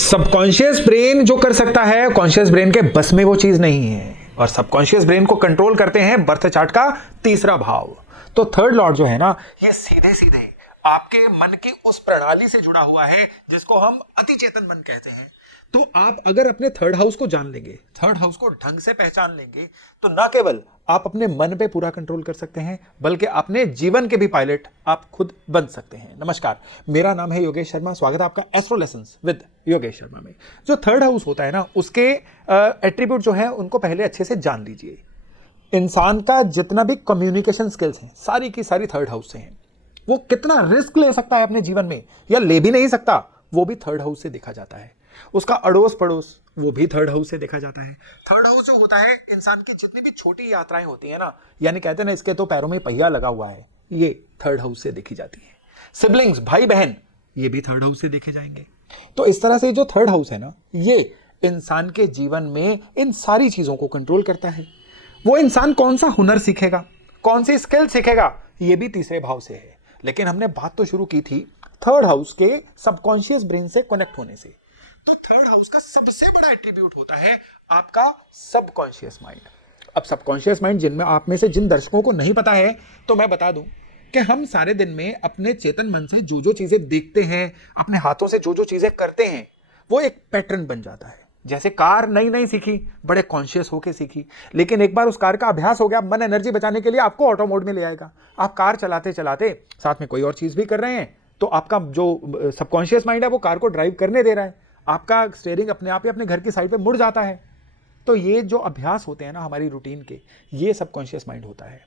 Subconscious brain जो कर सकता है, कॉन्शियस ब्रेन के बस में वो चीज नहीं है। और सबकॉन्शियस ब्रेन को कंट्रोल करते हैं बर्थ चार्ट का तीसरा भाव। तो थर्ड लॉर्ड जो है ना, ये सीधे सीधे आपके मन की उस प्रणाली से जुड़ा हुआ है जिसको हम अति चेतन मन कहते हैं। तो आप अगर अपने थर्ड हाउस को जान लेंगे, थर्ड हाउस को ढंग से पहचान लेंगे, तो ना केवल आप अपने मन पे पूरा कंट्रोल कर सकते हैं, बल्कि अपने जीवन के भी पायलट आप खुद बन सकते हैं। नमस्कार, मेरा नाम है योगेश शर्मा। स्वागत है आपका astro lessons with Yogesh Sharma में। जो थर्ड हाउस होता है ना, उसके एट्रीब्यूट जो है उनको पहले अच्छे से जान लीजिए। इंसान का जितना भी कम्युनिकेशन स्किल्स हैं, सारी की सारी थर्ड हाउस से हैं। वो कितना रिस्क ले सकता है अपने जीवन में या ले भी नहीं सकता, वो भी थर्ड हाउस से देखा जाता है। उसका अड़ोस पड़ोस वो भी थर्ड हाउस से देखा जाता है। थर्ड हाउस जो होता है, इंसान की जितनी भी छोटी यात्राएं होती है ना, यानी कहते हैं ना, इसके तो पैरों में पहिया लगा हुआ है, ये थर्ड हाउस से देखी जाती है। सिबलिंग्स, भाई बहन, ये भी थर्ड हाउस से देखे जाएंगे। तो इस तरह से जो थर्ड हाउस है ना, ये इंसान के जीवन में इन सारी चीजों को कंट्रोल करता है। वो इंसान कौन सा हुनर सीखेगा, कौन सी स्किल सीखेगा, ये भी तीसरे भाव से है। लेकिन हमने बात तो शुरू की थी थर्ड हाउस के सबकॉन्शियस ब्रेन से कनेक्ट होने से। तो थर्ड हाउस का सबसे बड़ा एट्रीब्यूट होता है आपका सबकॉन्शियस माइंड। अब सबकॉन्शियस माइंड जिनमें आप में से जिन दर्शकों को नहीं पता है, तो मैं बता दूं कि हम सारे दिन में अपने चेतन मन से जो जो चीजें देखते हैं, अपने हाथों से जो जो चीजें करते हैं, वो एक पैटर्न बन जाता है। जैसे कार नई नई सीखी, बड़े कॉन्शियस होके सीखी, लेकिन एक बार उस कार का अभ्यास हो गया, मन एनर्जी बचाने के लिए आपको ऑटो मोड में ले आएगा। आप कार चलाते चलाते साथ में कोई और चीज भी कर रहे हैं, तो आपका जो सबकॉन्शियस माइंड है वो कार को ड्राइव करने दे रहा है। आपका स्टीयरिंग अपने आप ही अपने घर की साइड पे मुड़ जाता है। तो ये जो अभ्यास होते हैं ना हमारी रूटीन के, ये सबकॉन्शियस माइंड होता है।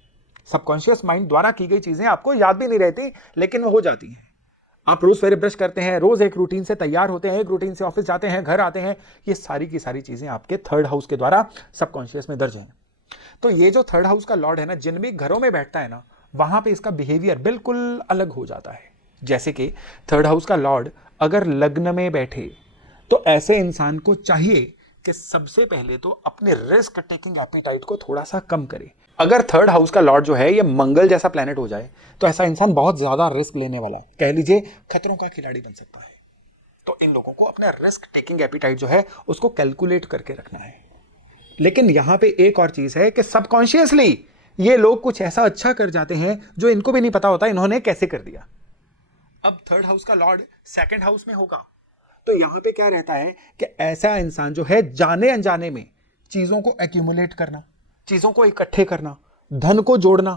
सबकॉन्शियस माइंड द्वारा की गई चीजें आपको याद भी नहीं रहती, लेकिन वो हो जाती हैं। आप रोज सवेरे ब्रश करते हैं, रोज एक रूटीन से तैयार होते हैं, एक रूटीन से ऑफिस जाते हैं, घर आते हैं, ये सारी की सारी चीजें आपके थर्ड हाउस के द्वारा सबकॉन्शियस में दर्ज हैं। तो ये जो थर्ड हाउस का लॉर्ड है ना, जिन भी घरों में बैठता है ना, वहां पे इसका बिहेवियर बिल्कुल अलग हो जाता है। जैसे कि थर्ड हाउस का लॉर्ड अगर लग्न में बैठे, तो ऐसे इंसान को चाहिए कि सबसे पहले तो अपने रिस्क टेकिंग एपेटाइट को थोड़ा सा कम करे। अगर थर्ड हाउस का लॉर्ड जो है ये मंगल जैसा प्लेनेट हो जाए, तो ऐसा इंसान बहुत ज्यादा रिस्क लेने वाला, कह लीजिए खतरों का खिलाड़ी बन सकता है। तो इन लोगों को अपना रिस्क टेकिंग एपेटाइट जो है उसको कैलकुलेट करके रखना है। लेकिन यहां पे एक और चीज है कि सबकॉन्शियसली ये लोग कुछ ऐसा अच्छा कर जाते हैं जो इनको भी नहीं पता होता इन्होंने कैसे कर दिया। अब थर्ड हाउस का लॉर्ड सेकंड हाउस में होगा, तो यहां पे क्या रहता है कि ऐसा इंसान जो है जाने अनजाने में चीजों को एक्यूमुलेट करना, चीजों को इकट्ठे करना, धन को जोड़ना,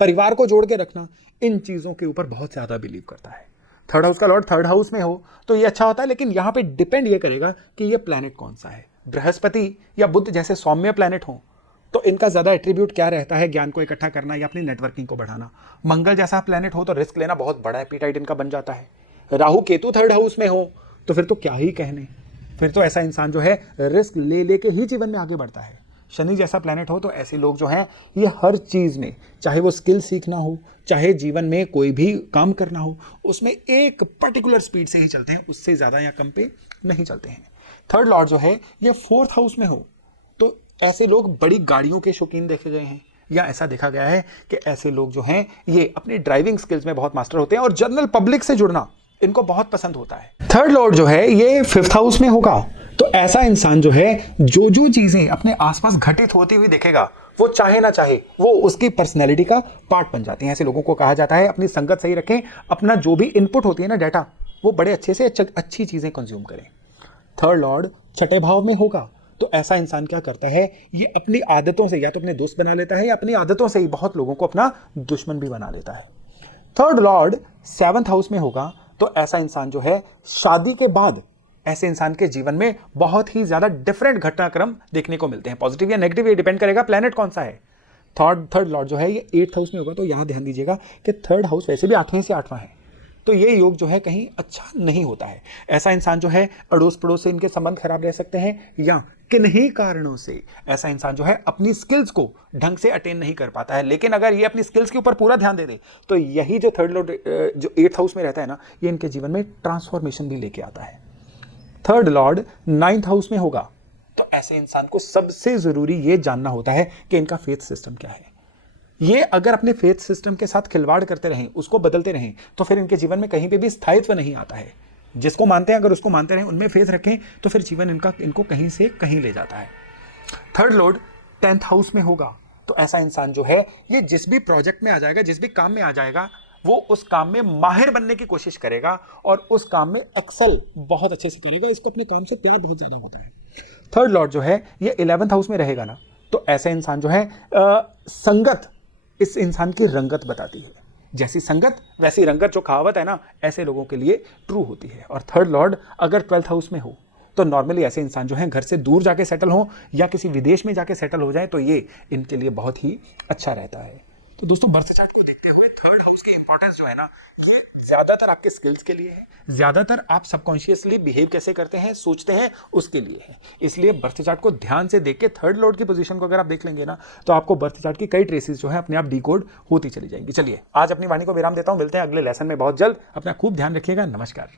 परिवार को जोड़ के रखना, इन चीजों के ऊपर बहुत ज्यादा बिलीव करता है। थर्ड हाउस का लॉर्ड थर्ड हाउस में हो तो ये अच्छा होता है, लेकिन यहां पे डिपेंड ये करेगा कि ये प्लैनेट कौन सा है। बृहस्पति या बुध जैसे सौम्य प्लैनेट हो तो इनका ज्यादा एट्रीब्यूट क्या रहता है, ज्ञान को इकट्ठा करना या अपनी नेटवर्किंग को बढ़ाना। मंगल जैसा प्लैनेट हो तो रिस्क लेना बहुत बड़ा एपीटाइट इनका बन जाता है। राहु केतु थर्ड हाउस में हो तो फिर तो क्या ही कहने, फिर तो ऐसा इंसान जो है रिस्क ले लेके ही जीवन में आगे बढ़ता है। शनि जैसा प्लैनेट हो तो ऐसे लोग जो हैं ये हर चीज में, चाहे वो स्किल सीखना हो, चाहे जीवन में कोई भी काम करना हो, उसमें एक पर्टिकुलर स्पीड से ही चलते हैं, उससे ज्यादा या कम पे नहीं चलते हैं। थर्ड लॉर्ड जो है ये फोर्थ हाउस में हो तो ऐसे लोग बड़ी गाड़ियों के शौकीन देखे गए हैं, या ऐसा देखा गया है कि ऐसे लोग जो हैं ये अपनी ड्राइविंग स्किल्स में बहुत मास्टर होते हैं और जनरल पब्लिक से जुड़ना इनको बहुत पसंद होता है। थर्ड लॉर्ड जो है ये फिफ्थ हाउस में होगा तो ऐसा इंसान जो है जो जो चीजें अपने आसपास घटित होती हुई देखेगा, वो चाहे ना चाहे वो उसकी पर्सनैलिटी का पार्ट बन जाती है। ऐसे लोगों को कहा जाता है अपनी संगत सही रखें, अपना जो भी इनपुट होती है ना डाटा, वो बड़े अच्छे से अच्छी चीजें कंज्यूम करें। थर्ड लॉर्ड छठे भाव में होगा तो ऐसा इंसान क्या करता है, ये अपनी आदतों से या तो अपने दोस्त बना लेता है या अपनी आदतों से ही बहुत लोगों को अपना दुश्मन भी बना लेता है। थर्ड लॉर्ड सेवंथ हाउस में होगा तो ऐसा इंसान जो है शादी के बाद ऐसे इंसान के जीवन में बहुत ही ज्यादा डिफरेंट घटनाक्रम देखने को मिलते हैं। पॉजिटिव या नेगेटिव ये डिपेंड करेगा प्लैनेट कौन सा है। थर्ड लॉर्ड जो है ये एट्थ हाउस में होगा तो यहां ध्यान दीजिएगा कि थर्ड हाउस वैसे भी 8वें से 8वां है, तो ये योग जो है कहीं अच्छा नहीं होता है। ऐसा इंसान जो है अड़ोस पड़ोस से इनके संबंध खराब रह सकते हैं, या किन्हीं कारणों से ऐसा इंसान जो है अपनी स्किल्स को ढंग से अटेन नहीं कर पाता है। लेकिन अगर ये अपनी स्किल्स के ऊपर पूरा ध्यान दे दे तो यही जो थर्ड लॉर्ड जो एट्थ हाउस में रहता है ना, ये इनके जीवन में ट्रांसफॉर्मेशन भी लेके आता है। थर्ड लॉर्ड नाइन्थ हाउस में होगा तो ऐसे इंसान को सबसे जरूरी ये जानना होता है कि इनका फेथ सिस्टम क्या है। ये अगर अपने फेथ सिस्टम के साथ खिलवाड़ करते रहें, उसको बदलते रहें, तो फिर इनके जीवन में कहीं पे भी स्थायित्व नहीं आता है। जिसको मानते हैं अगर उसको मानते रहें, उनमें फेथ रखें, तो फिर जीवन इनको कहीं से कहीं ले जाता है। थर्ड लॉर्ड 10th हाउस में होगा तो ऐसा इंसान जो है ये जिस भी प्रोजेक्ट में आ जाएगा, जिस भी काम में आ जाएगा, वो उस काम में माहिर बनने की कोशिश करेगा और उस काम में एक्सेल बहुत अच्छे से करेगा। इसको अपने काम से प्यार बहुत ज्यादा होता है। थर्ड लॉर्ड जो है ये 11th हाउस में रहेगा ना, तो ऐसा इंसान जो है संगत इस इंसान की रंगत बताती है। जैसी संगत वैसी रंगत, जो कहावत है ना, ऐसे लोगों के लिए ट्रू होती है। और थर्ड लॉर्ड अगर 12th हाउस में हो तो नॉर्मली ऐसे इंसान जो है घर से दूर जाके सेटल हो या किसी विदेश में जाके सेटल हो जाए तो ये इनके लिए बहुत ही अच्छा रहता है। तो दोस्तों बर्थ चार्ट को देखते हुए थर्ड हाउस की इंपॉर्टेंस जो है ना, ये ज्यादातर आपके स्किल्स के लिए है, ज्यादातर आप सबकॉन्शियसली बिहेव कैसे करते हैं, सोचते हैं, उसके लिए है। इसलिए बर्थ चार्ट को ध्यान से देख के थर्ड लॉर्ड की पोजीशन को अगर आप देख लेंगे ना, तो आपको बर्थ चार्ट की कई ट्रेसेस जो है अपने आप डिकोड होती चली जाएंगी। चलिए आज अपनी वाणी को विराम देता हूं, मिलते हैं अगले लेसन में बहुत जल्द। अपना खूब ध्यान रखिएगा। नमस्कार।